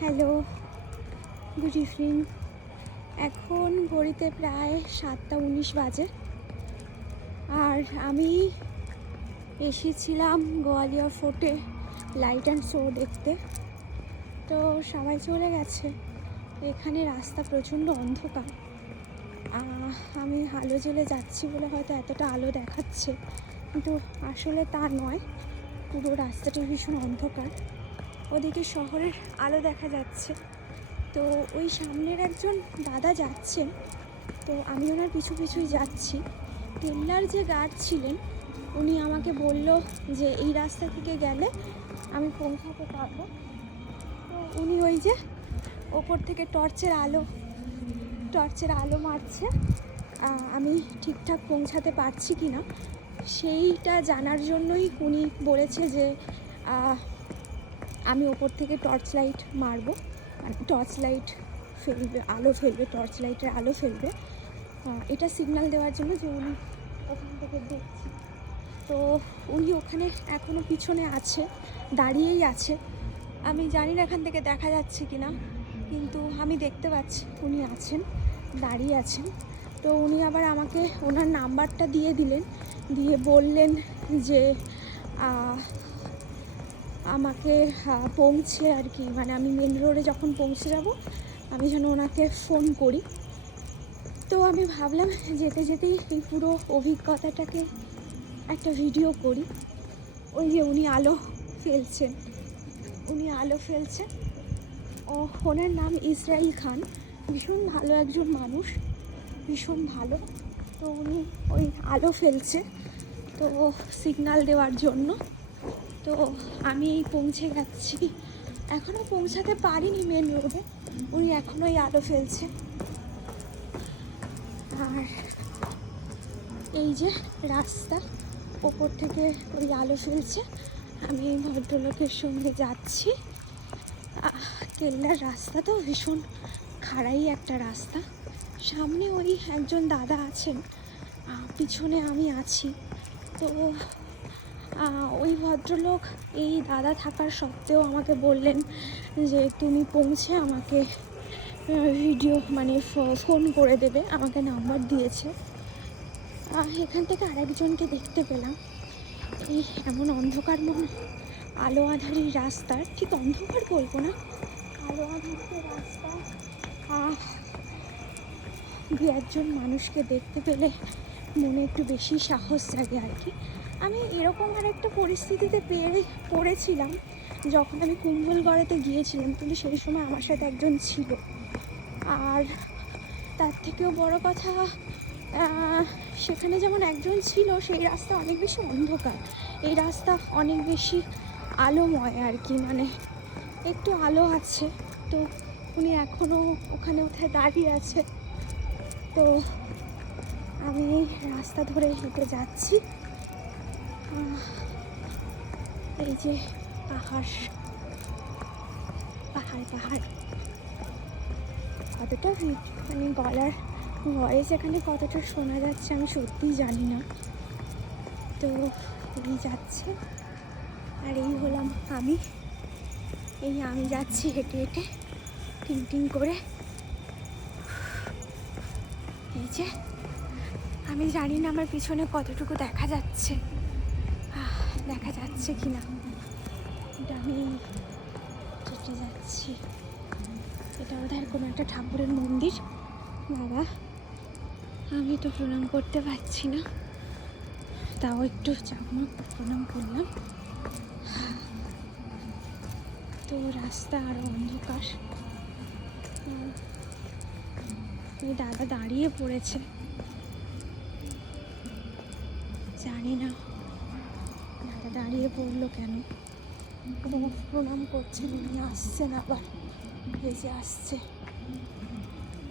Hello, good evening. এখন ঘড়িতে প্রায় 7টা 19 বাজে। আর আমি এসেছিলাম গোয়ালিয়র ফোর্টে লাইট অ্যান্ড শো দেখতে। তো সবাই চলে গেছে। এখানে রাস্তা প্রচণ্ড অন্ধকার। আমি আলো জ্বেলে যাচ্ছি বলে হয়তো এতটা আলো দেখাচ্ছে, কিন্তু আসলে তা নয়। পুরো রাস্তাটি ভীষণ অন্ধকার। ওদিকে শহরের আলো দেখা যাচ্ছে। তো ওই সামনের একজন দাদা যাচ্ছেন, তো আমি ওনার পিছু পিছুই যাচ্ছি। কেল্লার যে গার্ড ছিলেন উনি আমাকে বলল যে এই রাস্তা থেকে গেলে আমি পৌঁছাতে পারবো। তো উনি ওই যে ওপর থেকে টর্চের আলো মারছে। আমি ঠিকঠাক পৌঁছাতে পারছি কি না সেইটা জানার জন্যই উনি বলেছে যে আমি ওপর থেকে টর্চ লাইট মারবো, মানে টর্চ লাইট ফেলবে, টর্চ লাইটের আলো ফেলবে। এটা সিগন্যাল দেওয়ার জন্য যে উনি ওখান থেকে দেখছি। তো উনি ওখানে এখনও পিছনে আছে, দাঁড়িয়েই আছে। আমি জানি না এখান থেকে দেখা যাচ্ছে কি না, কিন্তু আমি দেখতে পাচ্ছি উনি আছেন, দাঁড়িয়ে আছেন। তো উনি আবার আমাকে ওনার নাম্বারটা দিয়ে দিলেন, দিয়ে বললেন যে আমাকে পৌঁছে আর কি, মানে আমি মেন রোডে যখন পৌঁছে যাব আমি যেন ওনাকে ফোন করি। তো আমি ভাবলাম যেতে যেতেই এই পুরো অভিজ্ঞতাটাকে একটা ভিডিও করি। ওই যে উনি আলো ফেলছেন। ওনার নাম ইসরাইল খান। ভীষণ ভালো একজন মানুষ, ভীষণ ভালো। তো উনি ওই আলো ফেলছে তো সিগন্যাল দেওয়ার জন্য। তো আমি পৌঁছে যাচ্ছি, এখনও পৌঁছাতে পারিনি মেন রোডে, উনি এখনও এই আলো ফেলছে। আর এই যে রাস্তা, ওপর থেকে ওই আলো ফেলছে। আমি এই ভদ্রলোকের সঙ্গে যাচ্ছি। কেল্লার রাস্তা তো ভীষণ খাড়াই একটা রাস্তা। সামনে ওই একজন দাদা আছেন, পিছনে আমি আছি। তো ওই ভদ্রলোক এই দাদা থাকার সত্ত্বেও আমাকে বললেন যে তুমি পৌঁছে আমাকে ভিডিও মানে ফোন করে দেবে, আমাকে নাম্বার দিয়েছে। এখান থেকে আরেকজনকে দেখতে পেলাম। এই এমন অন্ধকার আলো আঁধারি রাস্তার, ঠিক অন্ধকার বলবো না, আলো আঁধারি রাস্তা দু একজন মানুষকে দেখতে পেলে মনে একটু বেশি সাহস জাগে আর কি। আমি এরকম আরেকটা পরিস্থিতিতে পড়েছিলাম যখন আমি কুম্ভলগড়েতে গিয়েছিলাম, কিন্তু সেই সময় আমার সাথে একজন ছিল। আর তার থেকেও বড় কথা, সেখানে যেমন একজন ছিল, সেই রাস্তা অনেক বেশি অন্ধকার, এই রাস্তা অনেক বেশি আলোময় আর কি, মানে একটু আলো আছে। তো উনি এখনও ওখানে উঠে দাঁড়িয়ে আছে। তো আমি রাস্তা ধরে হেঁটে যাচ্ছি। এই যে পাহাড়, কতটা মানে গলার ভয়েস এখানে কতটা শোনা যাচ্ছে আমি সত্যিই জানি না। তো এই যাচ্ছে, আর এই হলাম আমি যাচ্ছি হেঁটে হেঁটে টিং করে। এই যে আমি জানি না আমার পিছনে কতটুকু দেখা যাচ্ছে কি না। এটা আমি হেঁটে যাচ্ছি, এটা বোধহয় কোনো একটা ঠাকুরের মন্দির। বাবা, আমি তো প্রণাম করতে পারছি না, তাও একটু চাকমা প্রণাম করলাম। তো রাস্তা আরও অন্ধকার। এই দাদা দাঁড়িয়ে পড়েছে, জানি না দাদা দাঁড়িয়ে পড়লো কেন। প্রণাম করছেন, উনি আসছেন, আবার ভেজে আসছে।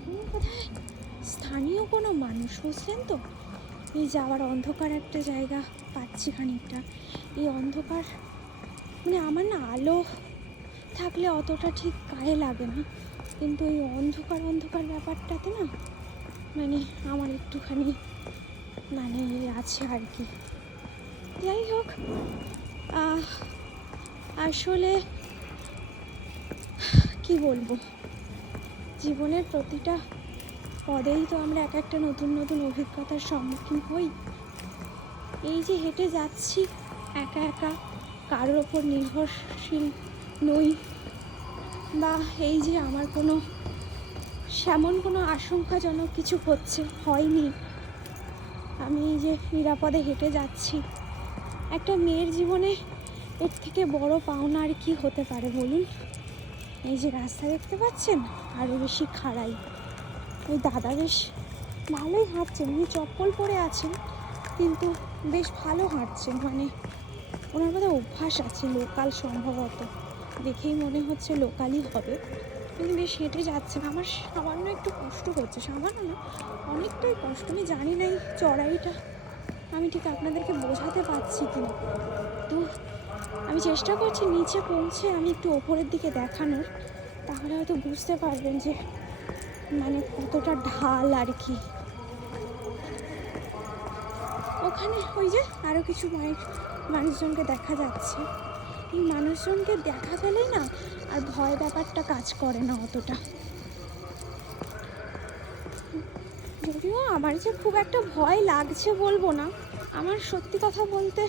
উনি বোধহয় স্থানীয় কোনো মানুষ, বুঝলেন তো। এই যে আবার অন্ধকার একটা জায়গা পাচ্ছি খানিকটা। এই অন্ধকার মানে আমার না আলো থাকলে অতটা ঠিক গায়ে লাগে না, কিন্তু এই অন্ধকার ব্যাপারটাতে না মানে আমার একটুখানি মানে আছে আর কি। যাই হোক, আসলে কি বলবো, জীবনের প্রতিটা পদেই তো আমরা এক একটা নতুন নতুন অভিজ্ঞতার সম্মুখীন হই। এই যে হেঁটে যাচ্ছি একা একা, কারোর ওপর নির্ভরশীল নই, বা এই যে আমার সেমন কোনো আশঙ্কাজনক কিছু হয়নি, আমি এই যে নিরাপদে হেঁটে যাচ্ছি। একটা মেয়ের জীবনে এর থেকে বড় পাওনা আর কি হতে পারে বলুন? এই যে রাস্তা দেখতে পাচ্ছেন, আরও বেশি খাড়াই। ওই দাদা বেশ ভালোই হাঁটছেন, উনি চপ্পল পরে আছেন কিন্তু বেশ ভালো হাঁটছেন, মানে ওনার মধ্যে অভ্যাস আছে, লোকাল সম্ভবত, দেখেই মনে হচ্ছে লোকালই হবে, কিন্তু বেশ হেঁটে যাচ্ছেন। আমার সামান্য একটু কষ্ট হচ্ছে, সামান্য না, অনেকটাই কষ্ট। আমি জানি না এই চড়াইটা আমি ঠিক আপনাদেরকে বোঝাতে পারছি কি না, তো আমি চেষ্টা করছি নিচে পৌঁছে আমি একটু ওপরের দিকে দেখানোর, তাহলে হয়তো বুঝতে পারবেন যে মানে কতটা ঢাল আর কি। ওখানে ওই যে আরও কিছু মানুষজনকে দেখা যাচ্ছে। এই মানুষজনকে দেখা গেলেই না আর ভয় ব্যাপারটা কাজ করে না অতটা। যদিও আমার যে খুব একটা ভয় লাগছে বলবো না, আমার সত্যি কথা বলতে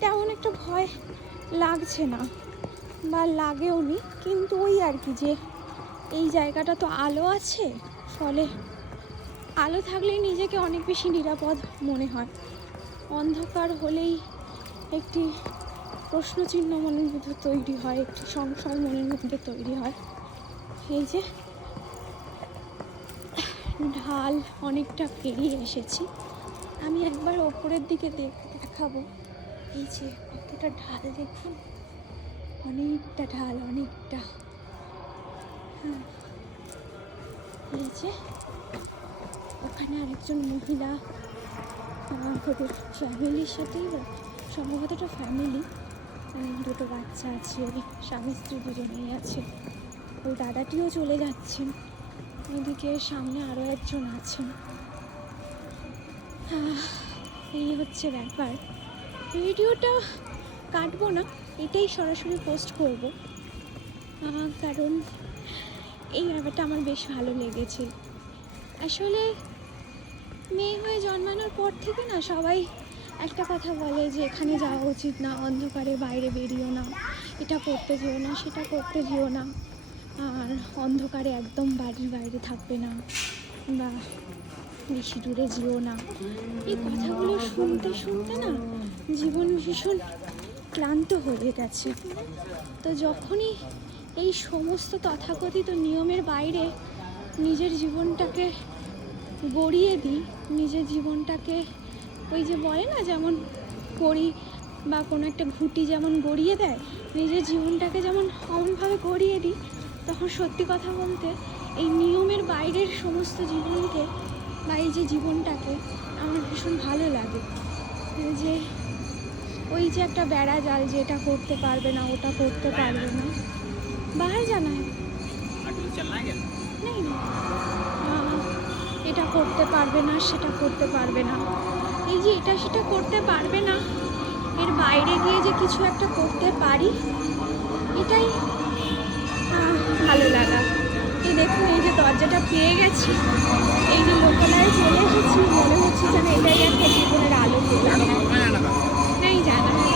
তেমন একটা ভয় লাগছে না বা লাগেও নি, কিন্তু ওই আর কি যে এই জায়গাটা তো আলো আছে, ফলে আলো থাকলেই নিজেকে অনেক বেশি নিরাপদ মনে হয়। অন্ধকার হলেই একটি প্রশ্নচিহ্ন মনের মধ্যে তৈরি হয়, একটি সংশয় মনের মধ্যে তৈরি হয়। এই যে ঢাল অনেকটা পেরিয়ে এসেছি, আমি একবার ওপরের দিকে দেখাবো। এই যে কতটা ঢাল দেখুন, অনেকটা ঢাল, অনেকটা। হ্যাঁ, এই যে ওখানে আরেকজন মহিলা ওদের ফ্যামিলির সাথেই, সম্ভবত একটা ফ্যামিলি, দুটো বাচ্চা আছে, স্বামী স্ত্রী দুজনেই আছে। ওই দাদাটিও চলে যাচ্ছেন, এদিকে সামনে আরও একজন আছেন। এই হচ্ছে ব্যাপার। ভিডিওটা কাটবো না, এটাই সরাসরি পোস্ট করব, কারণ এই ব্যাপারটা আমার বেশ ভালো লেগেছে। আসলে মেয়ে হয়ে জন্মানোর পর থেকে না সবাই একটা কথা বলে যে এখানে যাওয়া উচিত না, অন্ধকারে বাইরে বেরিও না, এটা করতে যেও না, সেটা করতে যেও না, আর অন্ধকারে একদম বাড়ির বাইরে থাকবে না, বা বেশি দূরে যেও না। এই কথাগুলো শুনতে শুনতে না জীবন ভীষণ ক্লান্ত হয়ে গেছে। তো যখনই এই সমস্ত তথাকথিত নিয়মের বাইরে নিজের জীবনটাকে গড়িয়ে দিই, নিজের জীবনটাকে ওই যে বলে না যেমন করি বা কোনো একটা ঘুঁটি যেমন গড়িয়ে দেয়, নিজের জীবনটাকে যেমন অমনভাবে গড়িয়ে দিই, তখন সত্যি কথা বলতে এই নিয়মের বাইরের সমস্ত জীবনকে বা এই যে জীবনটাকে আমার ভীষণ ভালো লাগে। যে ওই যে একটা বেড়া জাল, যে এটা করতে পারবে না, ওটা করতে পারবে না, বাহার জানা হয় নেই না, এটা করতে পারবে না, সেটা করতে পারবে না, এই যে এটা সেটা করতে পারবে না, এর বাইরে গিয়ে যে কিছু একটা করতে পারি, এটাই ভালো লাগা। এই দেখুন, এই যে দরজাটা পেয়ে গেছি, এই যে লোকালয়ে চলে এসেছি, মনে হচ্ছে যেন এটাই একটা জীবনের আলো পেলাম। नहीं जाना है,